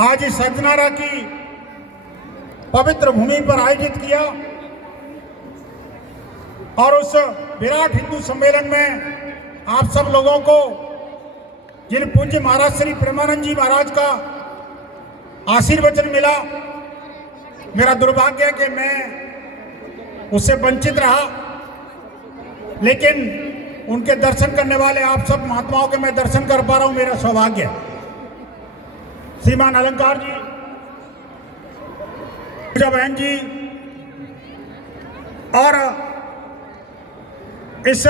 आज इस सजनारा की पवित्र भूमि पर आयोजित किया और उस विराट हिंदू सम्मेलन में आप सब लोगों को, जिन पूज्य महाराज श्री प्रेमानंद जी महाराज का आशीर्वचन मिला, मेरा दुर्भाग्य है कि मैं उससे वंचित रहा, लेकिन उनके दर्शन करने वाले आप सब महात्माओं के मैं दर्शन कर पा रहा हूं, मेरा सौभाग्य है। श्रीमान अलंकार जी, पूजा बहन जी और इस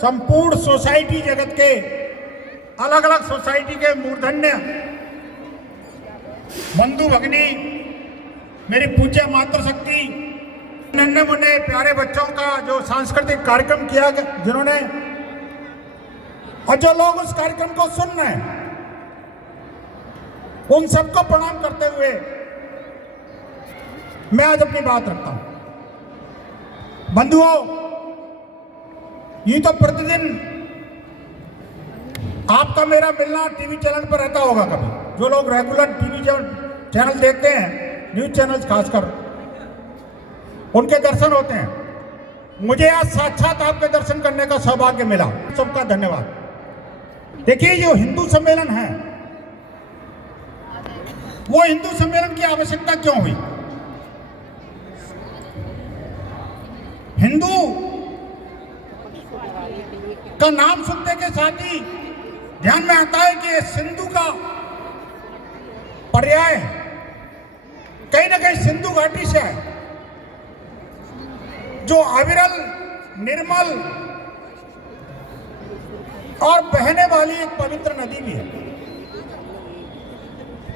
संपूर्ण सोसाइटी जगत के अलग अलग सोसाइटी के मूर्धन्य बंधु भगिनी, मेरी पूज्य मातृशक्ति, नन्हे मुन्ने प्यारे बच्चों का जो सांस्कृतिक कार्यक्रम किया गया, जिन्होंने और जो लोग उस कार्यक्रम को सुन रहे हैं, उन सबको प्रणाम करते हुए मैं आज अपनी बात रखता हूं। बंधुओं, ये तो प्रतिदिन आपका मेरा मिलना टीवी चैनल पर रहता होगा। कभी जो लोग रेगुलर टीवी चैनल देखते हैं, न्यूज चैनल्स खासकर, उनके दर्शन होते हैं। मुझे आज साक्षात आपके दर्शन करने का सौभाग्य मिला, सबका धन्यवाद। देखिए, जो हिंदू सम्मेलन है, वो हिंदू सम्मेलन की आवश्यकता क्यों हुई? हिंदू का नाम सुनते के साथ ही ध्यान में आता है कि सिंधु का पर्याय कहीं ना कहीं सिंधु घाटी से है, जो अविरल, निर्मल और बहने वाली एक पवित्र नदी भी है।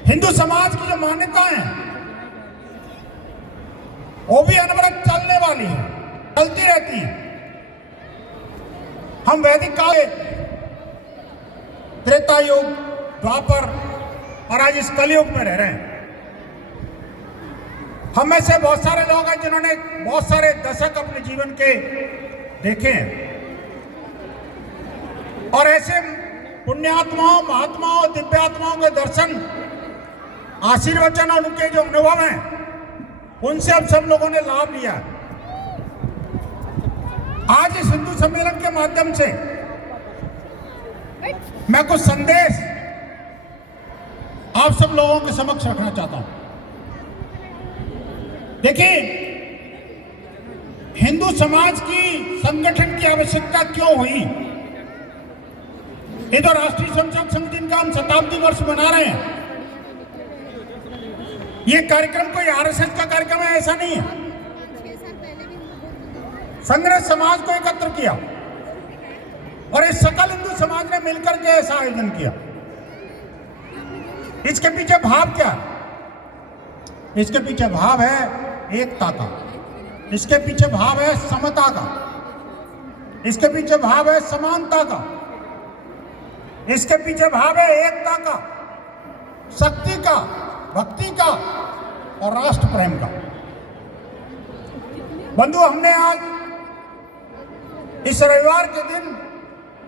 हिंदू समाज की जो मान्यताएं हैं, वो भी अनवरत चलने वाली है, चलती रहती है। हम वैदिक काल, त्रेता युग, द्वापर और आज इस कलयुग में रह रहे हैं। हम में से बहुत सारे लोग हैं जिन्होंने बहुत सारे दशक अपने जीवन के देखे हैं, और ऐसे पुण्यात्माओं, महात्माओं, दिव्यात्माओं के दर्शन, आशीर्वचन और उनके जो अनुभव हैं, उनसे अब सब लोगों ने लाभ लिया। आज इस हिंदू सम्मेलन के माध्यम से मैं कुछ संदेश आप सब लोगों के समक्ष रखना चाहता हूं। देखिए, हिंदू समाज की संगठन की आवश्यकता क्यों हुई? ये जो राष्ट्रीय स्वयंसेवक संघ जिनका हम शताब्दी वर्ष मना रहे हैं, ये कार्यक्रम कोई आरएसएस का कार्यक्रम है, ऐसा नहीं है। संघ ने समाज को एकत्र किया और इस सकल हिंदू समाज ने मिलकर के ऐसा आयोजन किया। इसके पीछे भाव क्या है? इसके पीछे भाव है एकता का, इसके पीछे भाव है समता का, इसके पीछे भाव है समानता का, इसके पीछे भाव है एकता का, शक्ति का, भक्ति का और राष्ट्र प्रेम का। बंधु, हमने आज इस रविवार के दिन,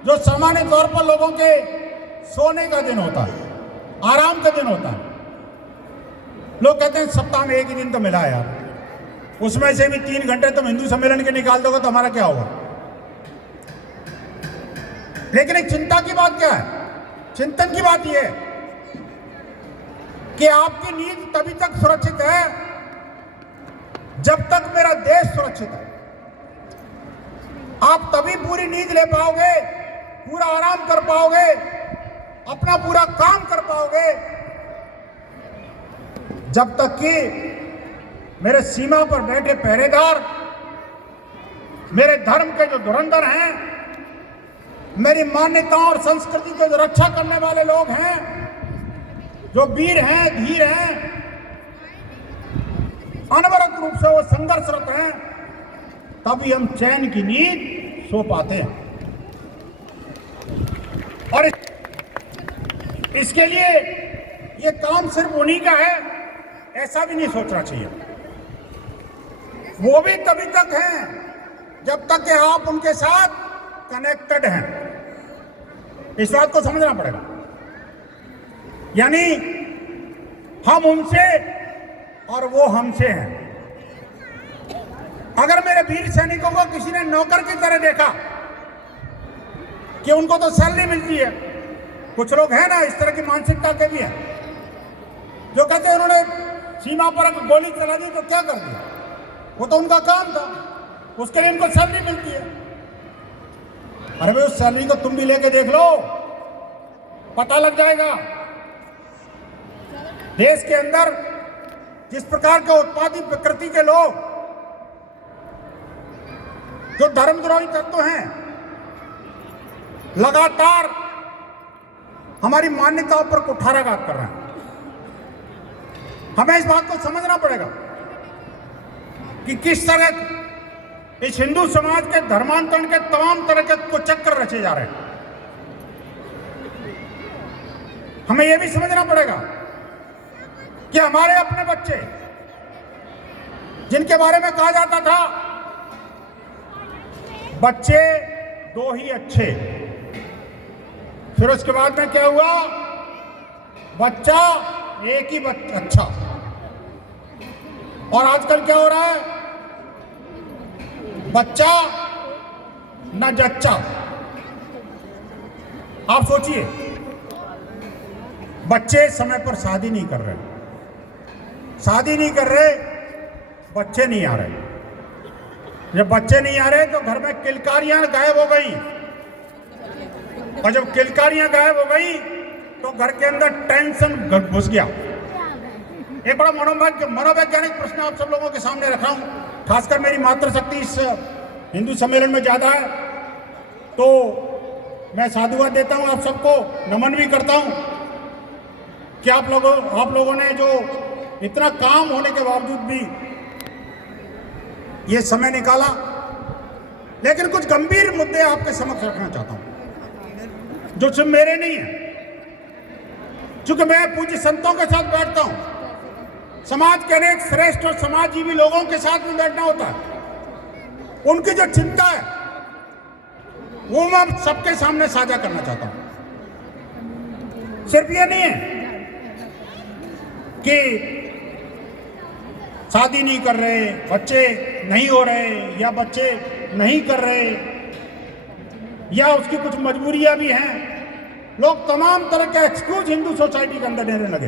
जो सामान्य तौर पर लोगों के सोने का दिन होता है, आराम का दिन होता है, लोग कहते हैं सप्ताह में एक ही दिन तो मिला है यार, उसमें से भी 3 घंटे तुम हिंदू सम्मेलन के निकाल दोगे तो हमारा क्या होगा? लेकिन एक चिंता की बात क्या है? चिंतन की बात यह है कि आपकी नींद तभी तक सुरक्षित है जब तक मेरा देश सुरक्षित है। आप तभी पूरी नींद ले पाओगे, पूरा आराम कर पाओगे, अपना पूरा काम कर पाओगे, जब तक कि मेरे सीमा पर बैठे पहरेदार, मेरे धर्म के जो धुरंधर हैं, मेरी मान्यताओं और संस्कृति की जो रक्षा करने वाले लोग हैं, जो वीर हैं, धीर हैं, अनवरत रूप से वो संघर्षरत हैं, तभी हम चैन की नींद सो पाते हैं। और इसके लिए ये काम सिर्फ उन्हीं का है ऐसा भी नहीं सोचना चाहिए। वो भी तभी तक हैं जब तक कि आप उनके साथ कनेक्टेड हैं। इस बात को समझना पड़ेगा। यानी हम उनसे और वो हमसे हैं। अगर मेरे वीर सैनिकों को किसी ने नौकर की तरह देखा कि उनको तो सैलरी मिलती है, कुछ लोग हैं ना इस तरह की मानसिकता के भी हैं जो कहते हैं उन्होंने सीमा पर अगर गोली चला दी तो क्या कर दिया, वो तो उनका काम था, उसके लिए उनको सैलरी मिलती है। अरे भाई उस सैलरी को तुम भी लेके देख लो, पता लग जाएगा देश के अंदर जिस प्रकार के उत्पादी प्रकृति के लोग जो धर्मद्रोही तत्व हैं लगातार हमारी मान्यताओं पर कुठाराघात कर रहे हैं। हमें इस बात को समझना पड़ेगा कि किस तरह इस हिंदू समाज के धर्मांतरण के तमाम तरह के कुचक्र रचे जा रहे हैं। हमें यह भी समझना पड़ेगा कि हमारे अपने बच्चे जिनके बारे में कहा जाता था बच्चे दो ही अच्छे, फिर उसके बाद में क्या हुआ, बच्चा एक ही अच्छा, और आजकल क्या हो रहा है, बच्चा न जच्चा। आप सोचिए, बच्चे समय पर शादी नहीं कर रहे, शादी नहीं कर रहे, बच्चे नहीं आ रहे। जब बच्चे नहीं आ रहे तो घर में किलकारियां गायब हो गई, और जब किलकारियां गायब हो गई तो घर के अंदर टेंशन घुस गया। एक बड़ा मनोवैज्ञानिक प्रश्न आप सब लोगों के सामने रखा हूं, खासकर मेरी मातृशक्ति इस हिंदू सम्मेलन में ज्यादा है तो मैं साधुवाद देता हूं, आप सबको नमन भी करता हूं कि आप लोगों ने जो इतना काम होने के बावजूद भी ये समय निकाला। लेकिन कुछ गंभीर मुद्दे आपके समक्ष रखना चाहता हूं जो सिर्फ मेरे नहीं है, क्योंकि मैं पूज्य संतों के साथ बैठता हूं, समाज के अनेक श्रेष्ठ और समाजजीवी लोगों के साथ में बैठना होता है। उनकी जो चिंता है वो मैं सबके सामने साझा करना चाहता हूं। सिर्फ ये नहीं है कि शादी नहीं कर रहे, बच्चे नहीं हो रहे, या बच्चे नहीं कर रहे, या उसकी कुछ मजबूरियां भी हैं, लोग तमाम तरह के एक्सक्यूज हिंदू सोसाइटी के अंदर देने लगे।